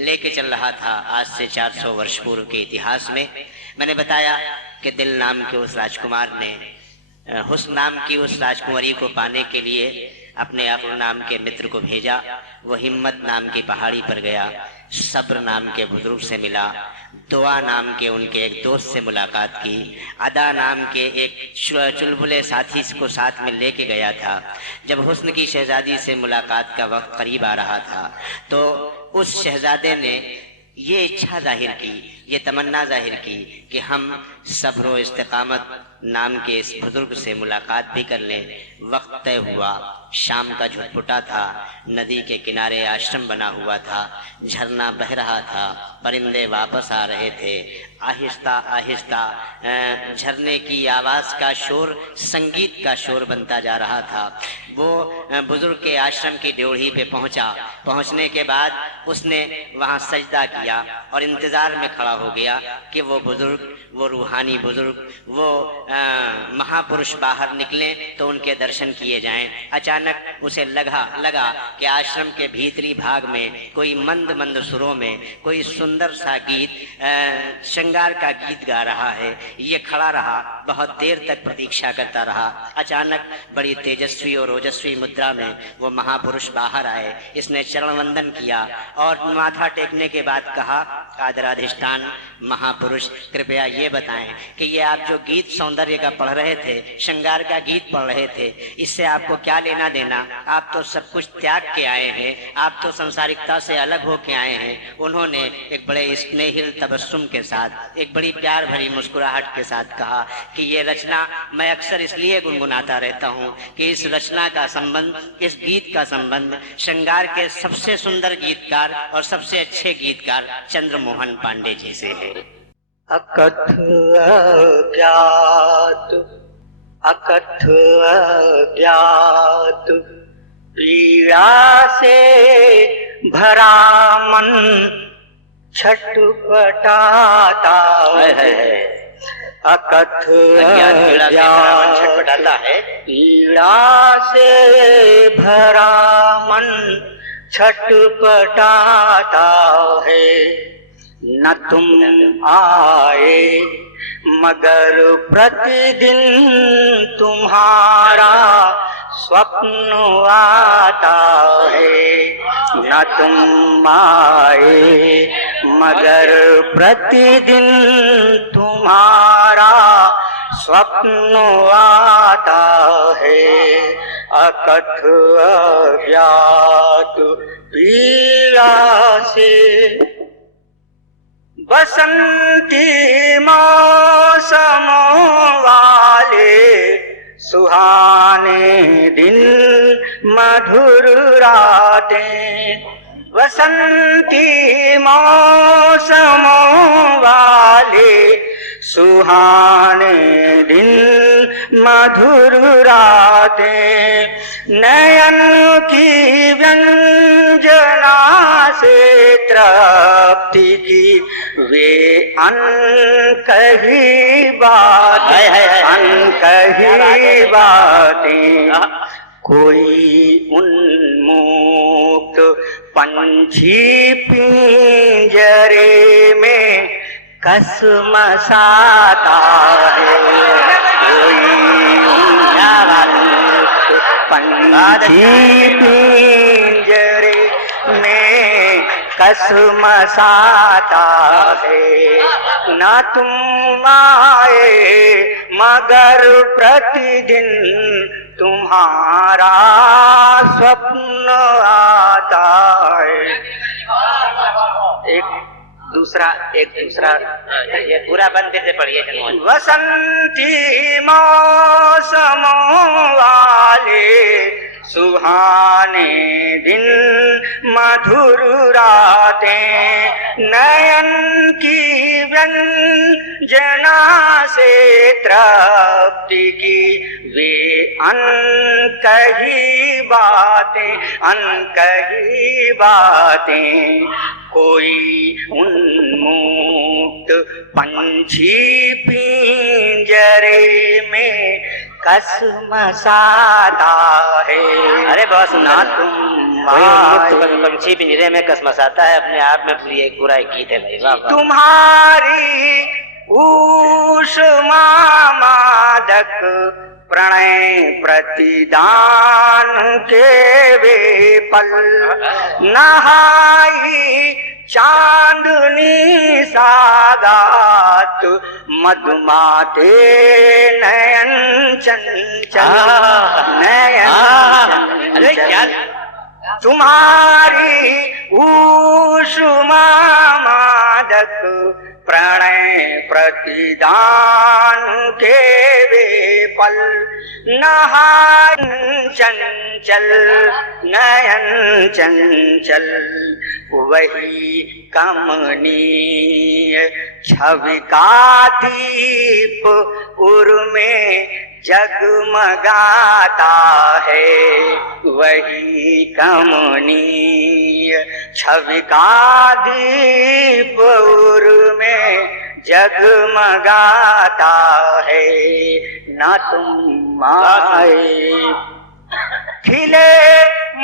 लेके चल रहा था आज से 400 वर्ष पूर्व के इतिहास में। मैंने बताया कि दिल नाम के उस राजकुमार ने हुस्न नाम की उस राजकुमारी को पाने के लिए अपने अक्ल नाम के मित्र को भेजा। वो हिम्मत नाम की पहाड़ी पर गया, सब्र नाम के बुजुर्ग से मिला, दुआ नाम के उनके एक दोस्त से मुलाकात की, अदा नाम के एक चुलबुले साथी को साथ में लेके गया था। जब हुस्न की शहजादी से मुलाकात का वक्त करीब आ रहा था तो उस शहजादे ने ये इच्छा जाहिर की, ये तमन्ना जाहिर की कि हम सब्र व इस्तिकामत नाम के इस बुजुर्ग से मुलाकात भी कर लें। वक्त तय हुआ, शाम का झुटपुटा था, नदी के किनारे आश्रम बना हुआ था, झरना बह रहा था, परिंदे वापस आ रहे थे। आहिस्ता आहिस्ता झरने की आवाज़ का शोर संगीत का शोर बनता जा रहा था। वो बुजुर्ग के आश्रम की ड्योढ़ी पे पहुंचा। पहुंचने के बाद उसने वहां सजदा किया और इंतज़ार में खड़ा हो गया कि वो बुजुर्ग, वो रूहानी बुजुर्ग, वो महापुरुष बाहर निकले तो उनके दर्शन किए जाएं। अचानक उसे लगा कि आश्रम के भीतरी भाग में कोई मंद मंद सुरों में कोई सुंदर सा गीत, श्रृंगार का गीत गा रहा है। ये खड़ा रहा, बहुत देर तक प्रतीक्षा करता रहा। अचानक बड़ी तेजस्वी और ओजस्वी मुद्रा में वो महापुरुष बाहर आए। इसने चरण वंदन किया और माथा टेकने के बाद कहा, आदराधिष्ठान महापुरुष, कृपया ये बताएं कि ये आप जो गीत सौंदर्य का पढ़ रहे थे, श्रृंगार का गीत पढ़ रहे थे, इससे आपको क्या लेना देना? आप तो सब कुछ त्याग के आए हैं, आप तो संसारिकता से अलग हो के आए हैं। उन्होंने एक बड़े स्नेहिल तबस्सुम के साथ, एक बड़ी प्यार भरी मुस्कुराहट के साथ कहा कि ये रचना मैं अक्सर इसलिए गुनगुनाता रहता हूँ कि इस रचना का संबंध, इस गीत का संबंध श्रृंगार के सबसे सुंदर गीतकार और सबसे अच्छे गीतकार चंद्रमोहन पांडे जी से है। अकथ अज्ञात, अकथ अज्ञात, पीड़ा से भरा मन छटपटाता है। अकथ अज्ञात छटपटाता है, पीड़ा से भरा मन छटपटाता है। न तुम आए मगर प्रतिदिन तुम्हारा स्वप्न आता है। न तुम आए मगर प्रतिदिन तुम्हारा स्वप्न आता है। अकथ अज्ञात पीड़ा से बसंती मौसम वाले सुहाने दिन मधुर रातें। बसंती मौसम वाले सुहाने दिन मधुर रातें। नयन की व्यंजना से तृप्ति की वे अनकही बातें, अनकही बातें। कोई उन्मुक्त पंछी पिंजरे में कसमसाता है। कोई पंछी पिंजरे में कसमसाता है। न तुम आए मगर प्रतिदिन तुम्हारा स्वप्न आता है। एक दूसरा ये पूरा बंद से पढ़िए। वसंती मौसम वाले सुहाने दिन मधुर रातें। नयन की व्यंजना से तृप्ति की वे अनकही बातें, अनकही बातें। कोई उन्मुक्त पंछी पिंजरे में कसमसाता है। अरे बहुत सुंदर। ना तुम कोई पंछी पिंजरे में कसमसाता है, अपने आप में ये पूरा एक गीत है भाई। वाह वाह। तुम्हारी ऊष्मा मादक प्रणय प्रतिदान के वे पल, नहाई चांदनी सागात मधुमाते नयन चंचल, नयन चंचल। तुम्हारी ऊष्मा मादक प्रणय प्रतिदान के वे पल, नहान चंचल नयन चंचल। वही कमनीय छवि का दीप उर्मे जगमगाता है। वही कमनीय छवि का दीप उर्मे जगमगाता है। ना तुम आए खिले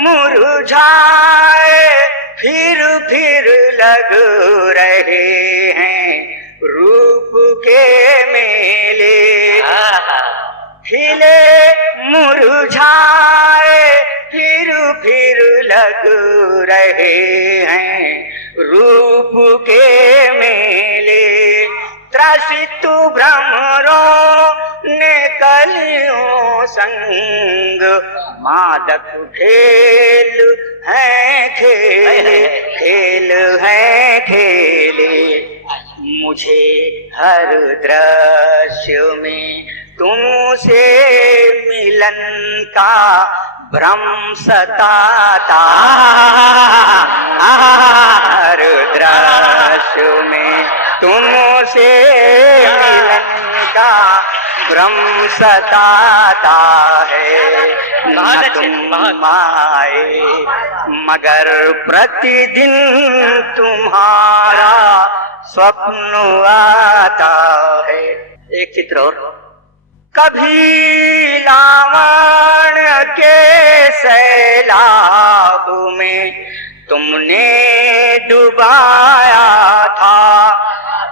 मुरझाए फिर लग रहे हैं रूप के मेले। खिले मुरझाए फिर लग रहे हैं रूप के मेले। त्रसित भ्रमरों ने कलियों संग मादक खेल है खेले, खेल है खेले। मुझे हर दृश्य में तुमसे मिलन का भ्रम सताता। हर दृश्य में तुमसे मिलन का भ्रम सताता है। ना तुम आए मगर प्रतिदिन तुम्हारा स्वप्न आता है। एक चित्र और। कभी लावण्य के सैलाब में तुमने डुबाया था।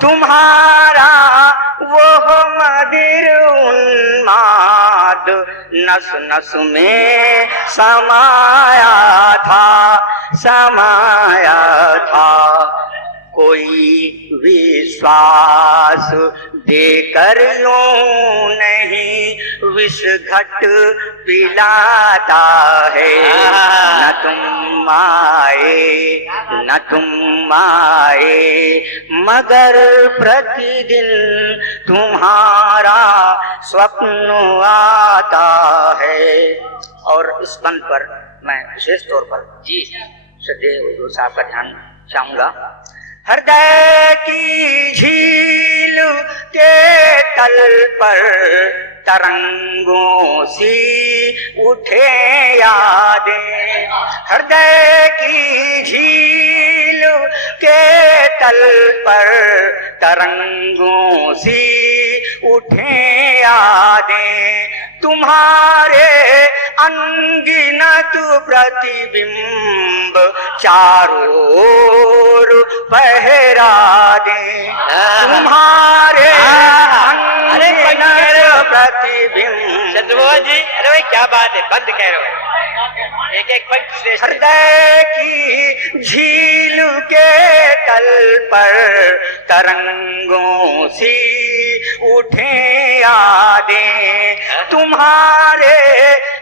तुम्हारा वो मदिर उन्माद नस नस में समाया था। कोई विश्वास देकर यूं नहीं विष घट पिलाता है। न तुम आए मगर प्रतिदिन तुम्हारा स्वप्न आता है। और इस पन पर मैं विशेष तौर पर जी श्रद्धेय हुजूर साहब का ध्यान चाहूंगा। हृदय की झील के तल पर तरंगों सी उठे यादें। हृदय की झील के तल पर तरंगों सी उठे यादें। तुम्हारे अनगिनत प्रतिबिंब चारों ओर पहरा दे। तुम्हारे अनगिनत प्रतिबिंब। शत्रुघ्न जी, अरे भाई क्या बात है, बंद कह रहे हो। एक एक पंच। हृदय की झील के तल पर तरंगों सी उठे यादें। तुम्हारे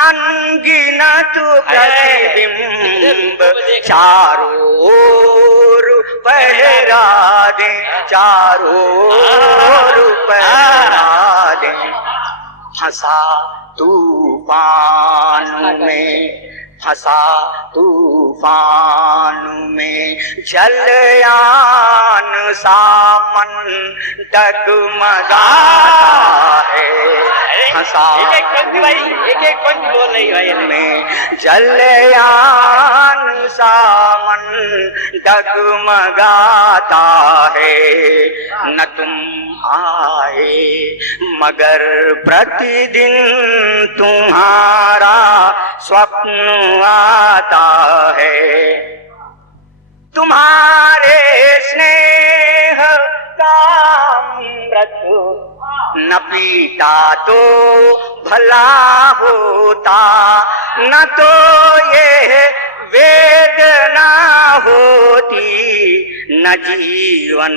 अनगिनत प्रतिबिंब चारों ओर पहरा दे, चारों ओर पहरा दे। फंसा तूफान में जलयान सा मन डगमगाता है। एक एक पंक्ति बोल रही भाई में जलयान सा मन डगमगाता है। न तुम आए मगर प्रतिदिन तुम्हारा स्वप्न आता है। तुम्हारे स्नेह का अमृत न पीता तो भला होता, न तो ये वेदना होती, न जीवन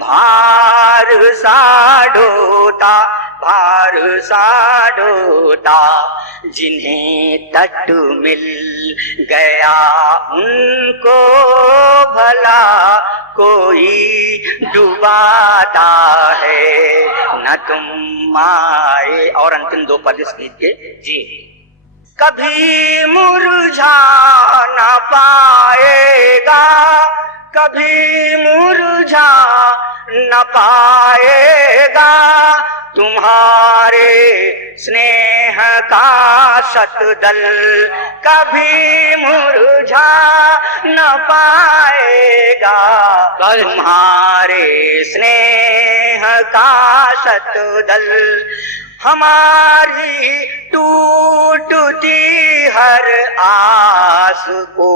भार सा ढोता, भार सा ढोता। जिन्हें तट मिल गया उनको भला कोई डुबाता है। न तुम आए। और अंतिम दो पद इस गीत के जी। कभी मुरझा न पाएगा, कभी मुरझा न पाएगा, तुम्हारे स्नेह का शतदल कभी मुरझा न पाएगा। तुम्हारे स्नेह का शतदल हमारी टूटती हर आस को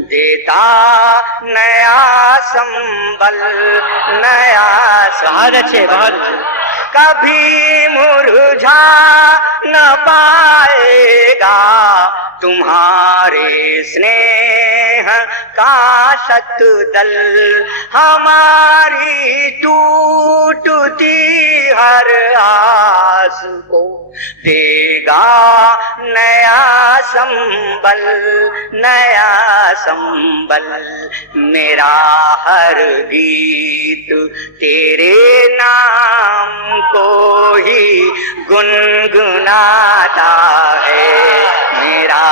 देता नया संबल, नया बहुत अच्छे, बहुत कभी मुरझा न पाएगा, तुम्हारे स्नेह का शतदल हमारी टूटती हर आस को देगा नया संबल, नया संबल। मेरा हर गीत तेरे नाम को ही गुनगुनाता है। मेरा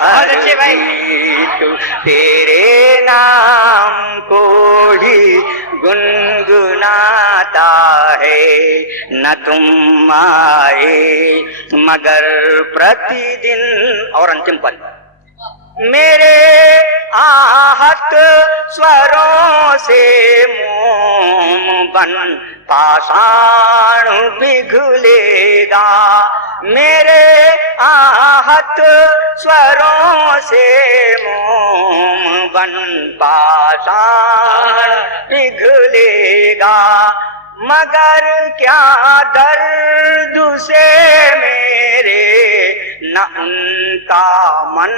हर गीत तेरे नाम को ही गुनगुनाता है। न तुम आए मगर प्रतिदिन। और अंतिम पद। मेरे आहत स्वरों से मोम बन पाषाण पिघलेगा। मेरे आहत स्वरों से मोम बन पाषाण पिघलेगा। मगर क्या दर्द से मेरे न उनका मन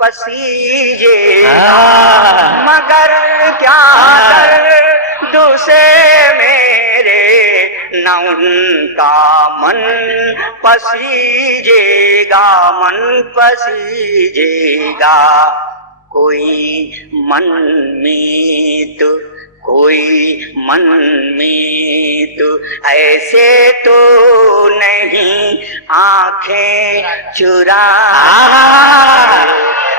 पसीजेगा। मगर क्या दर्द से मेरे न उनका मन पसीजेगा, मन पसीजेगा। कोई मन मीत, कोई मन मीत ऐसे तो नहीं आंखें चुरा।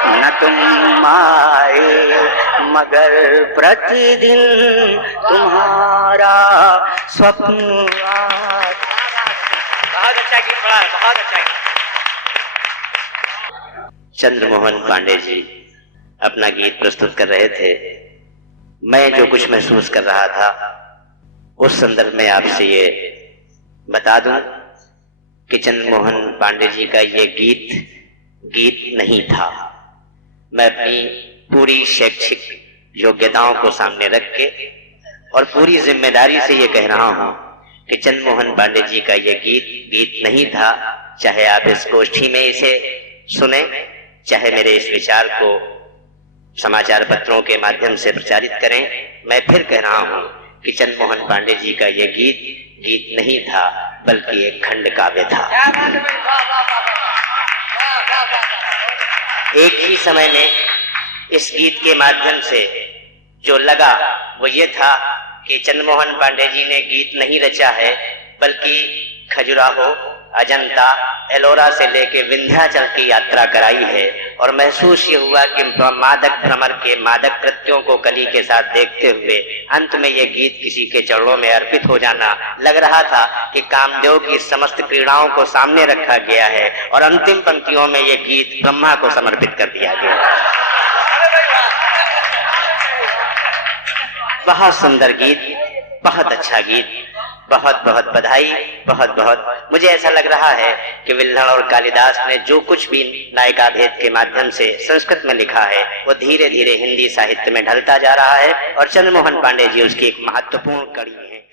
न तुम आए मगर प्रतिदिन तुम्हारा स्वप्न। बहुत अच्छा गीत पढ़ा, बहुत अच्छा। चंद्रमोहन पांडे जी अपना गीत प्रस्तुत कर रहे थे। मैं जो कुछ महसूस कर रहा था उस संदर्भ में आपसे ये बता दूं कि चंद्रमोहन पांडे जी का ये गीत नहीं था। मैं अपनी पूरी शैक्षिक योग्यताओं को सामने रख के और पूरी जिम्मेदारी से ये कह रहा हूं कि चंद्रमोहन पांडे जी का ये गीत नहीं था। चाहे आप इस गोष्ठी में इसे सुने, चाहे मेरे इस विचार को समाचार पत्रों के माध्यम से प्रचारित करें, मैं फिर कह रहा हूं कि चंद्रमोहन पांडे जी का यह गीत नहीं था बल्कि एक खंड काव्य था। एक ही समय में इस गीत के माध्यम से जो लगा वो ये था कि चंद्रमोहन पांडे जी ने गीत नहीं रचा है बल्कि खजुराहो, अजंता, एलोरा से लेके विंध्याचल की यात्रा कराई है और महसूस ये हुआ कि मादक भ्रमर के मादक कृत्यों को कली के साथ देखते हुए अंत में ये गीत किसी के चरणों में अर्पित हो जाना लग रहा था कि कामदेव की समस्त क्रीड़ाओं को सामने रखा गया है और अंतिम पंक्तियों में ये गीत ब्रह्मा को समर्पित कर दिया गया। बहुत सुंदर गीत, बहुत अच्छा गीत, बहुत बहुत बधाई, बहुत बहुत। मुझे ऐसा लग रहा है कि विल्हण और कालिदास ने जो कुछ भी नायिका भेद के माध्यम से संस्कृत में लिखा है वो धीरे धीरे हिंदी साहित्य में ढलता जा रहा है और चंद्रमोहन पांडे जी उसकी एक महत्वपूर्ण कड़ी हैं।